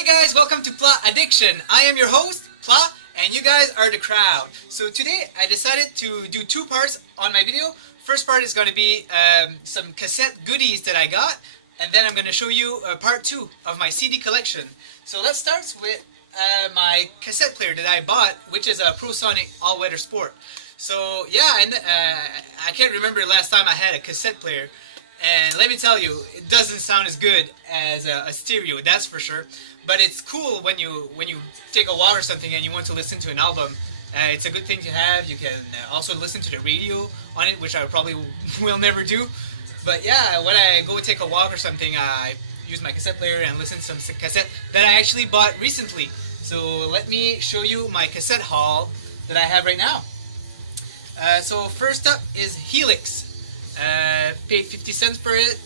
Hey guys, welcome to Pla Addiction. I am your host, Pla, and you guys are the crowd. So today I decided to do two parts on my video. First part is going to be some cassette goodies that I got, and then I'm going to show you part two of my CD collection. So let's start with my cassette player that I bought, which is a ProSonic All-Weather Sport. So yeah, and I can't remember the last time I had a cassette player. And let me tell you, it doesn't sound as good as a stereo, that's for sure. But it's cool when you take a walk or something and you want to listen to an album. It's a good thing to have. You can also listen to the radio on it, which I probably will never do. But yeah, when I go take a walk or something, I use my cassette player and listen to some cassette that I actually bought recently. So let me show you my cassette haul that I have right now. So first up is Helix. Paid 50 cents for it.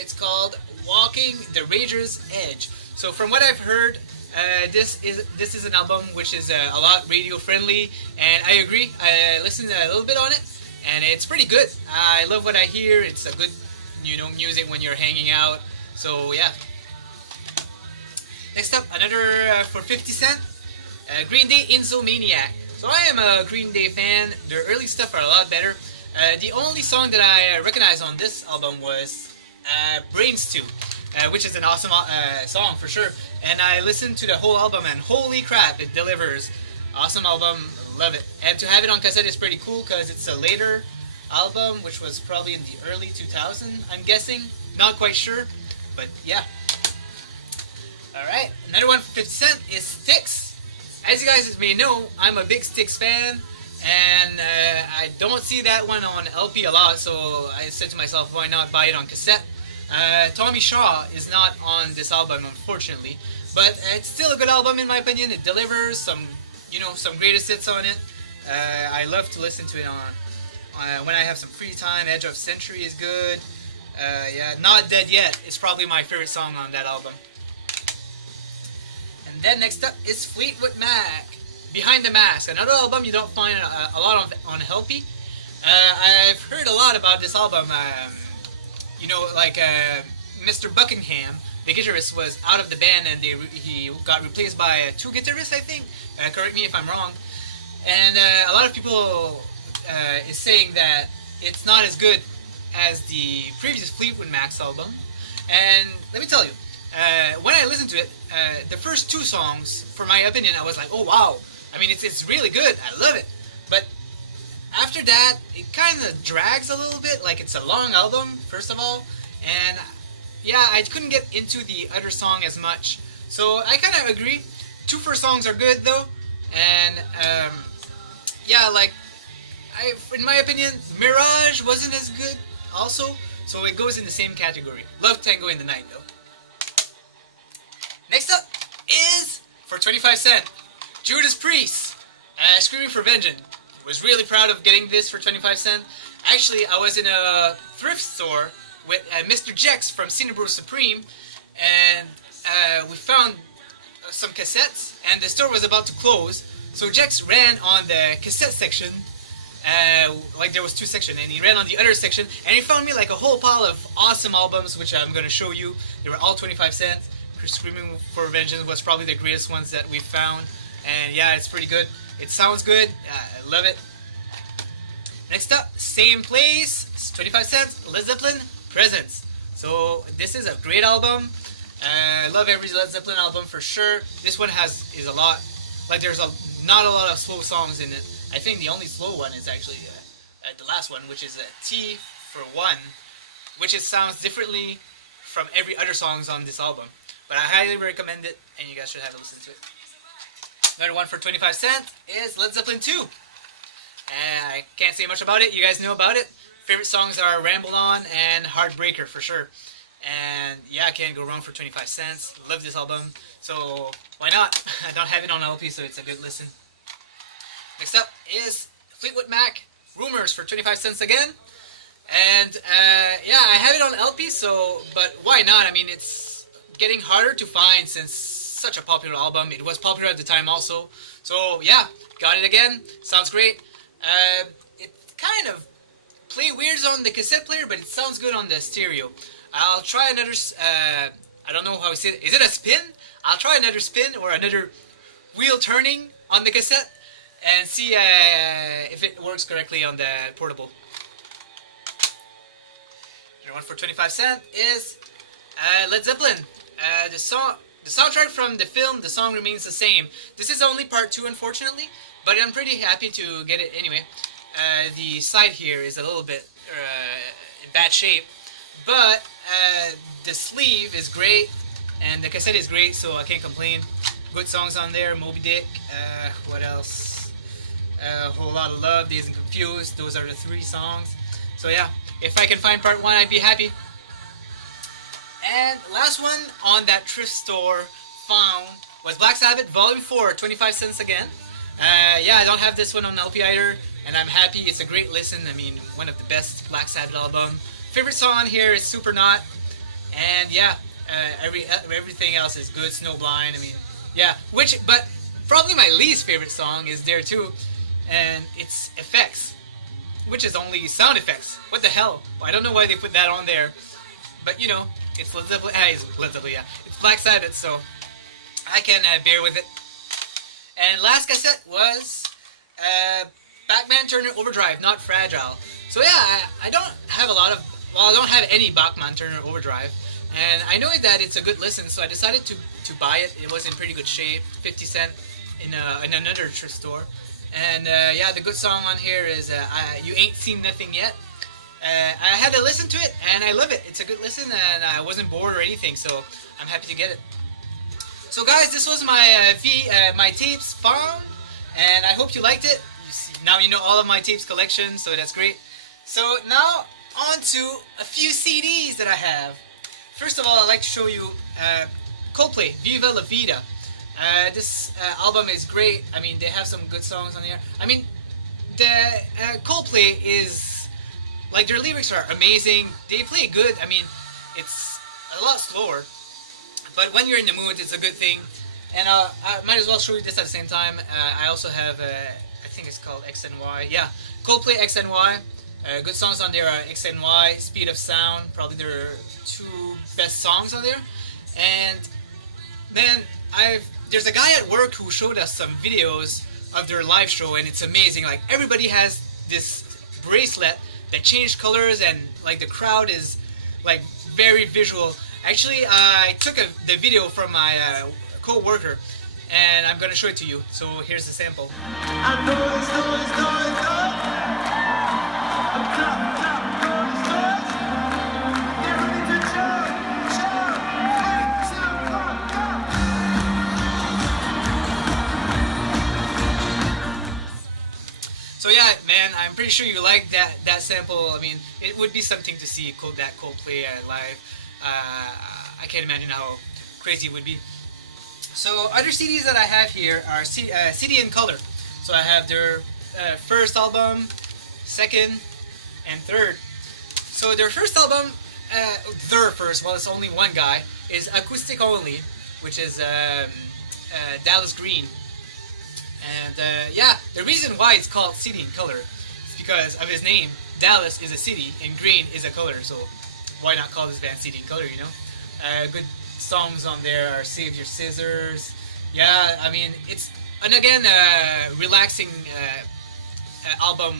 It's called Walking the Rager's Edge. So from what I've heard, this is an album which is a lot radio friendly, and I agree. I listened a little bit on it, and it's pretty good. I love what I hear. It's a good, music when you're hanging out. So yeah. Next up, another for 50 cents, Green Day Insomniac. So I am a Green Day fan. Their early stuff are a lot better. The only song that I recognize on this album was Brains 2, which is an awesome song for sure. And I listened to the whole album and holy crap, it delivers. Awesome album, love it. And to have it on cassette is pretty cool because it's a later album, which was probably in the early 2000s, I'm guessing. Not quite sure, but yeah. Alright, another one for 50 cents is Styx. As you guys may know, I'm a big Styx fan. And I don't see that one on LP a lot, so I said to myself, why not buy it on cassette? Tommy Shaw is not on this album, unfortunately, but it's still a good album in my opinion. It delivers some greatest hits on it. I love to listen to it on when I have some free time. Edge of Century is good. Yeah, Not Dead Yet is probably my favorite song on that album. And then next up is Fleetwood Mac. Behind the Mask, another album you don't find a lot on LP. I've heard a lot about this album. Mr. Buckingham, the guitarist, was out of the band and he got replaced by two guitarists, I think. Correct me if I'm wrong. And a lot of people is saying that it's not as good as the previous Fleetwood Mac's album. And let me tell you, when I listened to it, the first two songs, for my opinion, I was like, oh wow. I mean, it's really good. I love it. But after that, it kind of drags a little bit. Like, it's a long album, first of all. And, yeah, I couldn't get into the other song as much. So, I kind of agree. Two first songs are good, though. And, in my opinion, Mirage wasn't as good also. So, it goes in the same category. Love Tango in the Night, though. Next up is, for 25 cents, Judas Priest, Screaming for Vengeance. Was really proud of getting this for 25 cents. Actually, I was in a thrift store with Mr. Jex from Cinebro Supreme, and we found some cassettes, and the store was about to close. So Jex ran on the cassette section, there was two sections, and he ran on the other section, and he found me like a whole pile of awesome albums, which I'm going to show you. They were all 25 cents. Screaming for Vengeance was probably the greatest ones that we found. And yeah, it's pretty good. It sounds good. I love it. Next up, same place. It's 25 cents. Led Zeppelin, Presence. So this is a great album. I love every Led Zeppelin album for sure. This one is a lot. Like there's not a lot of slow songs in it. I think the only slow one is actually the last one, which is T for One, which sounds differently from every other songs on this album. But I highly recommend it, and you guys should have a listen to it. Another one for 25 cents is Led Zeppelin 2. And I can't say much about it. You guys know about it. Favorite songs are Ramble On and Heartbreaker for sure. And yeah, I can't go wrong for 25 cents. Love this album. So why not? I don't have it on LP, so it's a good listen. Next up is Fleetwood Mac, Rumors for 25 cents again. And yeah, I have it on LP, but why not? I mean, it's getting harder to find since such a popular album. It was popular at the time also. So yeah, got it again. Sounds great. It kind of play weird on the cassette player, but it sounds good on the stereo. I'll try another, I don't know how to say it. Is it a spin? I'll try another spin or another wheel turning on the cassette and see if it works correctly on the portable. The one for 25 cents is Led Zeppelin. The soundtrack from the film, the song remains the same. This is only part 2, unfortunately, but I'm pretty happy to get it anyway. The side here is a little bit in bad shape, but the sleeve is great and the cassette is great, so I can't complain. Good songs on there. Moby Dick. What else? A Whole Lot of Love. Dazed and Confused. Those are the 3 songs. So yeah, if I can find part 1, I'd be happy. And last one on that thrift store found was Black Sabbath Volume 4, 25 cents again. Yeah, I don't have this one on LP either, and I'm happy. It's a great listen. I mean, one of the best Black Sabbath album. Favorite song on here is Super Not, and yeah, everything else is good. Snowblind. I mean, yeah. But probably my least favorite song is there too, and it's Effects, which is only sound effects. What the hell? Well, I don't know why they put that on there, but you know. It's Led Zeppelin, yeah. It's Black Sabbath, so I can bear with it. And last cassette was Bachman Turner Overdrive, Not Fragile. So yeah, I don't have I don't have any Bachman Turner Overdrive, and I know that it's a good listen, so I decided to buy it. It was in pretty good shape, 50 cents in another thrift store. And yeah, the good song on here is You Ain't Seen Nothing Yet. I had to listen to it, and I love it. It's a good listen, and I wasn't bored or anything, so I'm happy to get it. So guys, this was my my tapes found, and I hope you liked it. Now you know all of my tapes collection, so that's great. So now on to a few CDs that I have. First of all, I'd like to show you Coldplay, Viva La Vida. This album is great. I mean, they have some good songs on there. I mean, the Coldplay is... like, their lyrics are amazing. They play good. I mean, it's a lot slower. But when you're in the mood, it's a good thing. And I might as well show you this at the same time. I also have, I think it's called X and Y. Yeah, Coldplay X and Y. Good songs on there are X and Y, Speed of Sound. Probably their 2 best songs on there. And then there's a guy at work who showed us some videos of their live show. And it's amazing. Like, everybody has this bracelet that change colors, and like the crowd is like very visual. Actually, I took the video from my co-worker, and I'm gonna show it to you. So here's the sample. So yeah, man, I'm pretty sure you like that sample. I mean, it would be something to see that Coldplay live. I can't imagine how crazy it would be. So other CDs that I have here are CD in color. So I have their first album, second, and third. So their first album, well, it's only one guy, is acoustic only, which is Dallas Green. And yeah, the reason why it's called CD in color is because of his name. Dallas is a city and green is a color, so why not call this band CD in color, you know? Good songs on there are Save Your Scissors. Yeah, I mean, it's, and again, relaxing album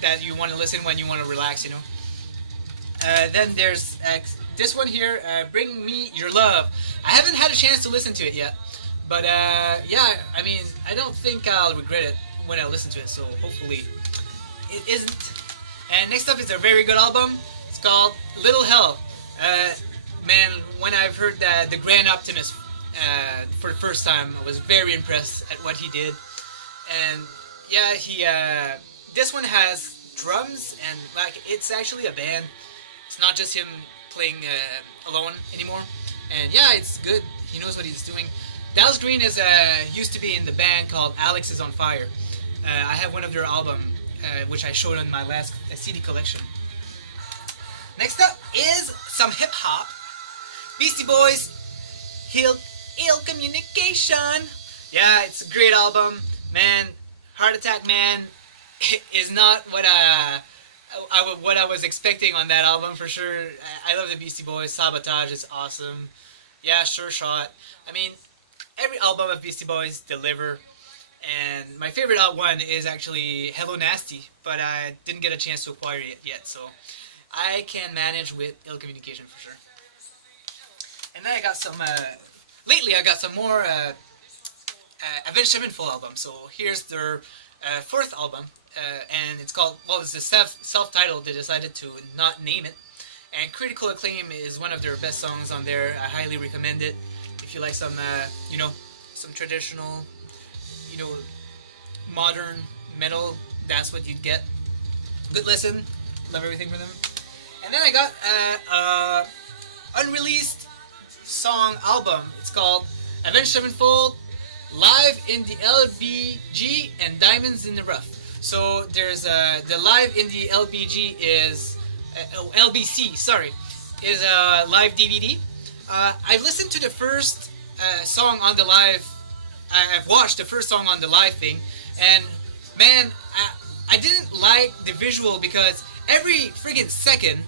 that you want to listen when you want to relax, you know? Then there's this one here, Bring Me Your Love. I haven't had a chance to listen to it yet. But yeah, I mean, I don't think I'll regret it when I listen to it, so hopefully it isn't. And next up is a very good album. It's called Little Hell. Man, when I've heard the Grand Optimist for the first time, I was very impressed at what he did. And yeah, this one has drums, and like, it's actually a band. It's not just him playing alone anymore. And yeah, it's good. He knows what he's doing. Dallas Green is used to be in the band called Alex is on Fire. I have one of their album, which I showed on my last CD collection. Next up is some hip hop. Beastie Boys, Ill Communication. Yeah, it's a great album, man. Heart Attack Man is not what I was expecting on that album for sure. I love the Beastie Boys. Sabotage is awesome. Yeah, Sure Shot. I mean, album of Beastie Boys, Deliver. And my favorite one is actually Hello Nasty, but I didn't get a chance to acquire it yet, so I can manage with Ill Communication for sure. And then I got some, lately I got some more Avenged Sevenfold albums. So here's their fourth album, and it's called, well, it's the self-titled, they decided to not name it. And Critical Acclaim is one of their best songs on there. I highly recommend it. If you like some, you know, some traditional, you know, modern metal, that's what you'd get. Good listen. Love everything from them. And then I got unreleased song album. It's called Avenged Sevenfold, Live in the LBG and Diamonds in the Rough. So there's the Live in the LBG is LBC, sorry, is a live DVD. I've listened to the first song on the live. I've watched the first song on the live thing, and man, I didn't like the visual because every friggin' second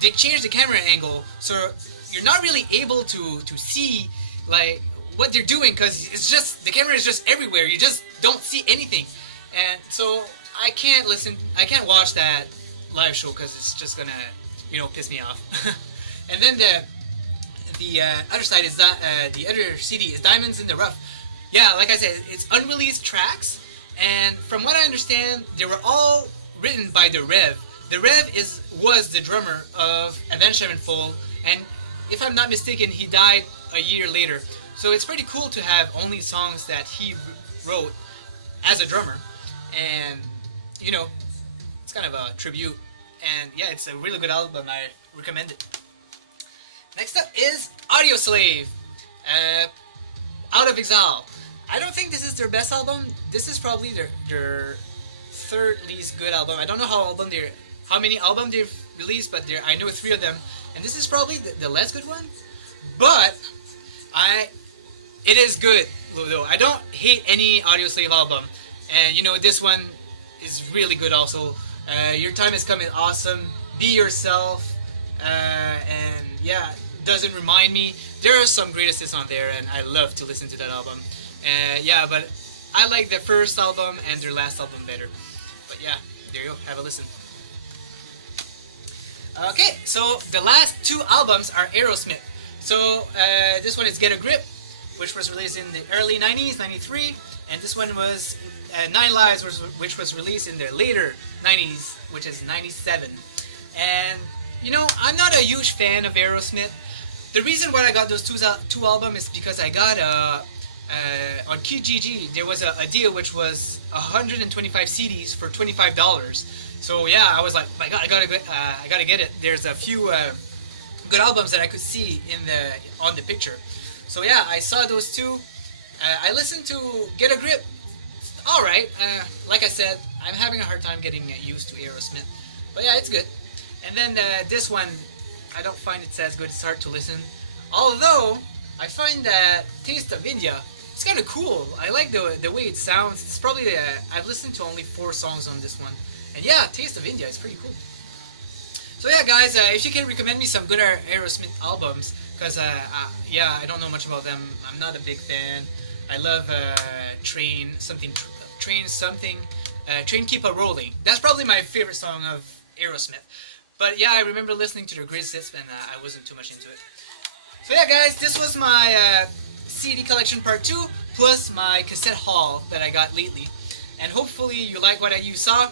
they change the camera angle, so you're not really able to see like what they're doing, because it's just, the camera is just everywhere. You just don't see anything, and so I can't watch that live show because it's just gonna, you know, piss me off. And then the other side is that the other CD is Diamonds in the Rough. Yeah, like I said, it's unreleased tracks, and from what I understand, they were all written by the Rev. The Rev was the drummer of Avenged Sevenfold, and if I'm not mistaken, he died a year later. So it's pretty cool to have only songs that he wrote as a drummer, and you know, it's kind of a tribute. And yeah, it's a really good album. I recommend it. Next up is Audioslave, Out of Exile. I don't think this is their best album. This is probably their third least good album. I don't know how many albums they've released, but I know 3 of them, and this is probably the less good one. But it is good though. I don't hate any Audioslave album, and you know, this one is really good also. Your Time Is Coming, awesome. Be Yourself, and yeah, Doesn't Remind Me. There are some greatest hits on there, and I love to listen to that album. Yeah, but I like the first album and their last album better. But yeah, there you go, have a listen. Okay, so the last 2 albums are Aerosmith. So this one is Get a Grip, which was released in the early 90s, 93, and this one was Nine Lives, which was released in the later 90s, which is 97. And you know, I'm not a huge fan of Aerosmith. The reason why I got those two albums is because I got on Kijiji there was a deal which was 125 CDs for $25. So yeah, I was like, my God, I gotta get it. There's a few good albums that I could see on the picture. So yeah, I saw those 2. I listened to Get a Grip. All right, like I said, I'm having a hard time getting used to Aerosmith, but yeah, it's good. And then this one, I don't find it as good. It's hard to listen. Although I find that Taste of India, it's kind of cool. I like the way it sounds. It's probably I've listened to only 4 songs on this one, and yeah, Taste of India is pretty cool. So yeah, guys, if you can recommend me some good Aerosmith albums, because yeah, I don't know much about them. I'm not a big fan. I love Train Keep a Rolling. That's probably my favorite song of Aerosmith. But yeah, I remember listening to their greatest hits, and I wasn't too much into it. So yeah, guys, this was my CD collection part 2, plus my cassette haul that I got lately. And hopefully you like what you saw,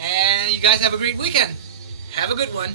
and you guys have a great weekend. Have a good one.